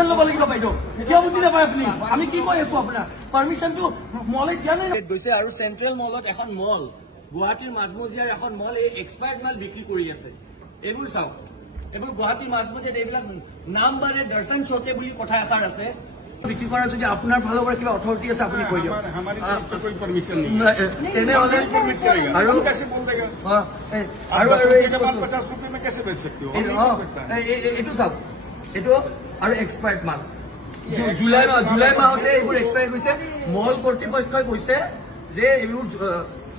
permission লব লাগিব বাইদেউ কিয় বুজি নাপায় আপুনি আমি কি কৈ আছো আপোনাৰ পাৰমিশনটো মলে দিয়া নাই গৈছে আৰু সেন্ট্ৰেল মলত এখন মল গুৱাহাটীৰ মাজমজিয়াৰ এখন মল এই এক্সপায়াৰ্ড মাল বিক্ৰী কৰি আছে এইবোৰ চাওক এইবোৰ গুৱাহাটীৰ মাজমজিয়াত এইবিলাক নাম বাৰে দৰ্শন চোটে বুলি কথা এষাৰ আছে বিক্ৰী কৰা যদি আপোনাৰ ভালৰ পৰা কিবা অথৰিটি আছে আপুনি কৈ দিয়ক তেনেহ'লে আৰু এইটো চাওক এইটো আৰু এক্সপায়াৰ্ড মাল জুলাই মাহতে এইবোৰ এক্সপায়াৰ হৈছে মল কৰ্তৃপক্ষই কৈছে যে এইবোৰ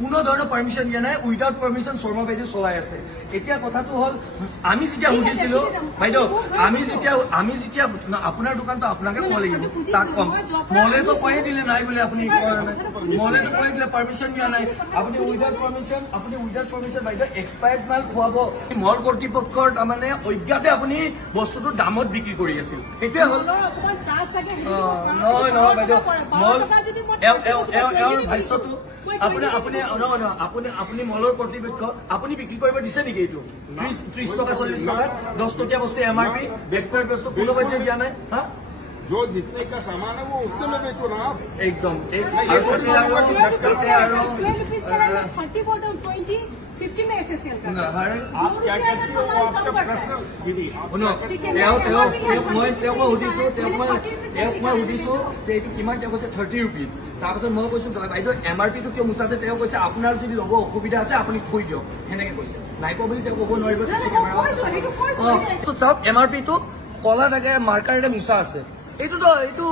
কোনো ধৰণৰ পারমিশন দিয়া নাই উইদাউট পারমিশন শর্মা বাইদেউ চলাই আছে এতিয়া কথাটো হল আমি যেতিয়া সুধিছিলো বাইদেউ আমি যেতিয়া আপোনাৰ দোকানটো আপোনাকে ক'ব লাগিব তাক কম মলেতো কৈ দিলে নাই বোলে আপুনি মলেতো কৈ দিলে পারমিশন দিয়া নাই আপুনি উইদাউট পারমিশন বাইদেউ এক্সপায়াৰ্ড মাল খুৱাব মল কৰ্তৃপক্ষৰ তাৰমানে অজ্ঞাতে আপুনি বস্তুটো দামত বিক্ৰী কৰি আছিল সেইটোৱে হল নহয় বাইদেউ মল এওঁৰ ভাষ্যটো আপুনি মলৰ কৰ্তৃপক্ষ আপুনি বিক্ৰী কৰিব দিছে নেকি এইটো 30 টকা 40 টকা 10 টকীয়া বস্তু এমআৰপি বেকপাৰ বস্তু কোনো বাধ্য দিয়া নাই হা जो जितने का सामान है वो उतने में बेचो ना आप एकदम आप क्या कहते हो वो आपका पर्सनल विधि মই সুধিছো যে এইটো কিমান তেওঁ কৈছে 30 रुपीज তাৰপিছত মই কৈছো বাইদেউ এমআৰপিটো কিয় মুচাছে তেওঁ কৈছে আপোনাৰ যদি ল'ব অসুবিধা আছে আপুনি থৈ দিয়ক সেনেকে কৈছে নাই ক'ব বুলি তেওঁ ক'ব নোৱাৰিব চিচি কেমেৰা চাওক এমআৰপিটো কলা থাকে মাৰ্কাৰেৰে মুচা আছে এইটো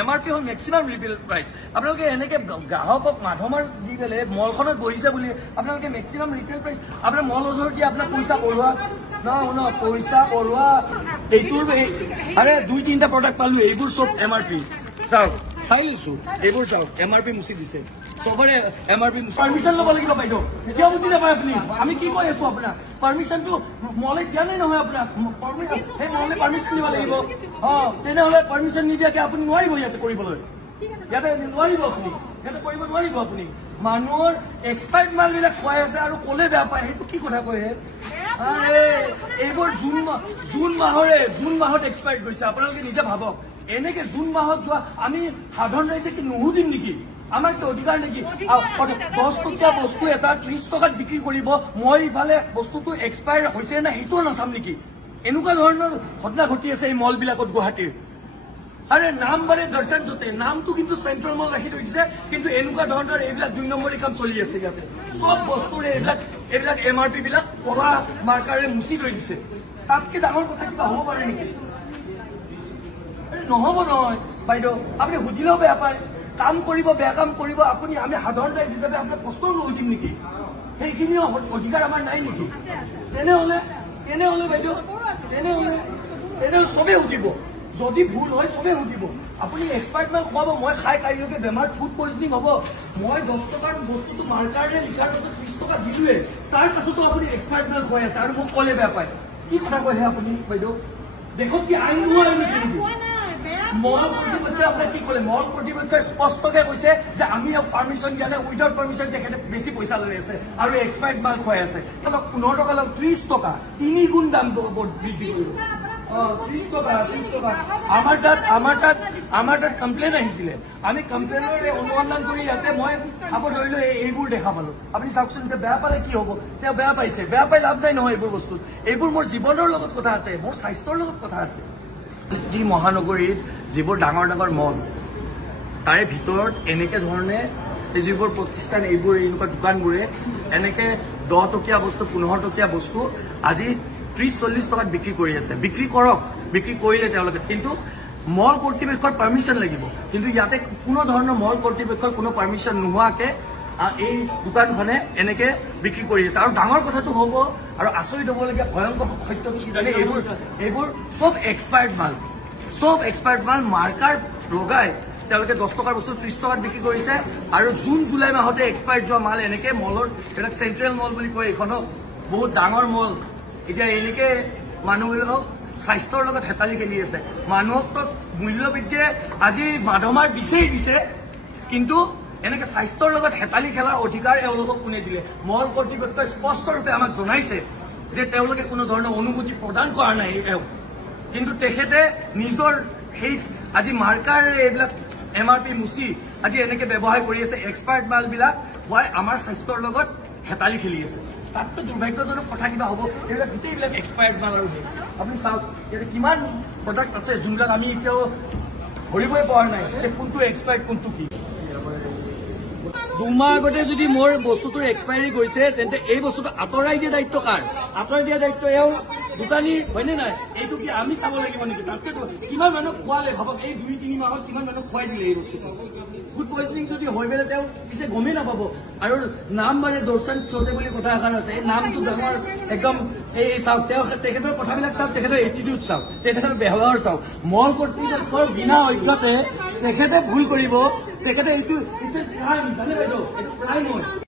এমআৰপি হল মেক্সিমাম ৰিটেল প্ৰাইচ আপোনালোকে এনেকে গ্ৰাহকক মাধমৰ দি পেলাই মলখনত বহিছে বুলি আপোনালোকে মেক্সিমাম ৰিটেল প্ৰাইচ আপোনাৰ মল অথৰিটি আপোনাৰ পইচা পঢ়োৱা পইচা পঢ়োৱা এইটোৰ আৰে 2-3টা প্ৰডাক্ট পালো এইবোৰ চব এমআৰপি চাওক চাই লৈছো এইবোৰ চাওক এমআৰপি মুচি দিছে সবৰে এমআৰপি পারমিশন লব লাগিব বাইদেউ কিয় বুজি নাপায় আপুনি আমি কি কৈ আছো আপোনাৰ পাৰমিশনটো মলে দিয়া নাই নহয় আপোনাক সেই মলে পাৰমিশন দিব লাগিব তেনেহ'লে পাৰমিশন নিদিয়াকে আপুনি নোৱাৰিব ইয়াতে কৰিবলৈ ইয়াতে নোৱাৰিব আপুনি ইয়াতে কৰিব নোৱাৰিব আপুনি মানুহৰ এক্সপায়াৰ্ড মাল বিলাক খুৱাই আছে আৰু ক'লে বেয়া পায় সেইটো কি কথা কয় এইবোৰ জুন মাহত এক্সপায়াৰ্ড গৈছে আপোনালোকে নিজে ভাবক এনেকে জুন মাহত যোৱা আমি সাধাৰণ ৰাইজে কি নুসুধিম নেকি আমাৰ তো অধিকাৰ নাকি 10 টকীয়া বস্তু এটা 30 টকাত বিক্ৰী কৰিব মই ইফালে বস্তুটো এক্সপায়াৰ হৈছে না সেইটো নাচাম নেকি এনেকুৱা ধৰণৰ ঘটনা ঘটি আছে এই মল বিলাকত গুৱাহাটীৰ আৰে নাম বাৰে দৰ্শন জোতে নামটো কিন্তু সেন্ট্ৰেল মল ৰাখি থৈছে কিন্তু এনেকুৱা ধৰণৰ এইবিলাক 2 নম্বৰী কাম চলি আছে ইয়াতে সব বস্তুৰে এইবিলাক এমআৰপি বিলাক কলা মাৰ্কাৰে মুচি থৈ দিছে তাতকে ডাঙৰ কথা কিবা হ'ব পাৰে নেকি নহ'ব নহয় বাইদেউ আপুনি সুধিলেও বেয়া পায় কাম কৰিব বেয়া কাম কৰিব আপুনি আমি সাধাৰণ ৰাইজ হিচাপে আপোনাৰ কষ্ট নুঠিম নেকি সেইখিনি অধিকাৰ আমাৰ নাই নেকি তেনেহ'লে বাইদেউ তেনেহ'লে চবেই সুধিব যদি ভুল হয় চবেই সুধিব আপুনি এক্সপায়াৰ্ড মাল খুৱাব মই খাই কাইলৈকে বেমাৰ ফুড পয়জনিং হ'ব মই 10 টকাৰ বস্তুটো মাৰ্কাৰে লিখাৰ পাছত 30 টকা দিলোৱে তাৰ পাছতো আপুনি এক্সপায়াৰ্ড মাল খুৱাই আছে আৰু মোক ক'লে বেয়া পায় কি কথা কয় আপুনি বাইদেউ দেখক কি আইন নোহোৱা হৈছে নেকি মল কৰ্তৃপক্ষই আপোনাক কি ক'লে মল কৰ্তৃপক্ষই স্পষ্টকে কৈছে যে আমি পাৰমিশন দিয়া নাই উইদাউট পাৰমিশন তেখেতে বেছি পইচা লৈ আছে আৰু এক্সপায়াৰ্ড মাল খুৱাই আছে 15 টকা লওক 30 টকা 3 গুণ দাম বৃদ্ধি কৰিব 30 টকা আমাৰ তাত কমপ্লেইন আহিছিলে আমি কমপ্লেইনৰে অনুসন্ধান কৰি ইয়াতে মই খাব ধৰিলো এইবোৰ দেখা পালো আপুনি চাওকচোন যে বেয়া পালে কি হ'ব তেওঁ বেয়া পাইছে বেয়া পাই লাভ নাই নহয় এইবোৰ বস্তু এইবোৰ মোৰ জীৱনৰ লগত কথা আছে মোৰ স্বাস্থ্যৰ লগত কথা আছে দি মহানগৰীত যিবোৰ ডাঙৰ মল তাৰে ভিতৰত এনেকে ধৰণে যিবোৰ প্ৰতিষ্ঠান এইবোৰ এনেকুৱা দোকানবোৰে এনেকে 10 টকীয়া বস্তু 15 টকীয়া বস্তু আজি 30-40 টকাত বিক্ৰী কৰি আছে বিক্ৰী কৰক বিক্ৰী কৰিলে তেওঁলোকে কিন্তু মল কৰ্তৃপক্ষৰ পাৰমিশন লাগিব কিন্তু ইয়াতে কোনো ধৰণৰ মল কৰ্তৃপক্ষৰ কোনো পাৰমিশন নোহোৱাকে এই দোকানখনে এনেকে বিক্ৰী কৰি আছে আৰু ডাঙৰ কথাটো হ'ব আৰু আচৰিত হ'বলগীয়া ভয়ংকৰ সত্যটো কি জানে এইবোৰ সব এক্সপায়াৰ্ড মাল মাৰ্কাৰ লগাই তেওঁলোকে 10 টকাৰ বস্তু 30 টকাত বিক্ৰী কৰিছে আৰু জুলাই মাহতে এক্সপায়াৰ্ড যোৱা মাল এনেকে মলৰ এটা চেন্ট্ৰেল মল বুলি কয় এইখনক বহুত ডাঙৰ মল এতিয়া এনেকে মানুহবিলাকক স্বাস্থ্যৰ লগত হেতালি খেলি আছে মানুহক তো মূল্যবৃদ্ধিয়ে আজি মাধমাৰ দিছে কিন্তু এনেকে স্বাস্থ্যৰ লগত হেতালি খেলাৰ অধিকাৰ এওঁলোকক কোনে দিলে মল কৰ্তৃপক্ষই স্পষ্টৰূপে আমাক জনাইছে যে তেওঁলোকে কোনো ধৰণৰ অনুমতি প্ৰদান কৰা নাই কিন্তু তেখেতে নিজৰ সেই আজি মাৰ্কাৰ এইবিলাক MRP মুচি আজি এনেকে ব্যৱহাৰ কৰি আছে এক্সপায়াৰ্ড মালবিলাক খুৱাই আমাৰ স্বাস্থ্যৰ লগত হেতালি খেলি আছে তাততো দুৰ্ভাগ্যজনক কথা কিবা হ'ব এইবিলাক গোটেইবিলাক এক্সপায়াৰ্ড মাল আৰু আপুনি চাওক ইয়াতে কিমান প্ৰডাক্ট আছে যোনবিলাক আমি এতিয়াও ধৰিবই পৰা নাই যে কোনটো এক্সপায়াৰ্ড কোনটো কি 2 মাহ আগতে যদি মোৰ বস্তুটোৰ এক্সপায়াৰী গৈছে তেন্তে এই বস্তুটো আঁতৰাই দিয়া দায়িত্ব কাৰ আঁতৰাই দিয়া দায়িত্ব এওঁ দোকানী হয়নে নাই এইটো কি আমি চাব লাগিব নেকি তাতকেতো কিমান মানুহক খোৱালে ভাবক এই 2-3 মাহত কিমান মানুহক খুৱাই দিলে এই বস্তুটো ফুড পয়জনিং যদি হৈ পেলাই তেওঁ পিছে গমেই নাপাব আৰু নাম মানে দৰ্শন চৌধে বুলি কথা এষাৰ আছে এই নামটো ডাঙৰ একদম এই চাওক তেখেতৰ কথাবিলাক চাওক তেখেতৰ এটিটিউড চাওক তেখেতৰ ব্যৱহাৰ চাওক মল কৰ্তৃপক্ষৰ বিনা অজ্ঞাতে তেখেতে ভুল কৰিব তেখেতে এইটো ক্ৰাইম জানে বাইদেউ এইটো ক্ৰাইম হয়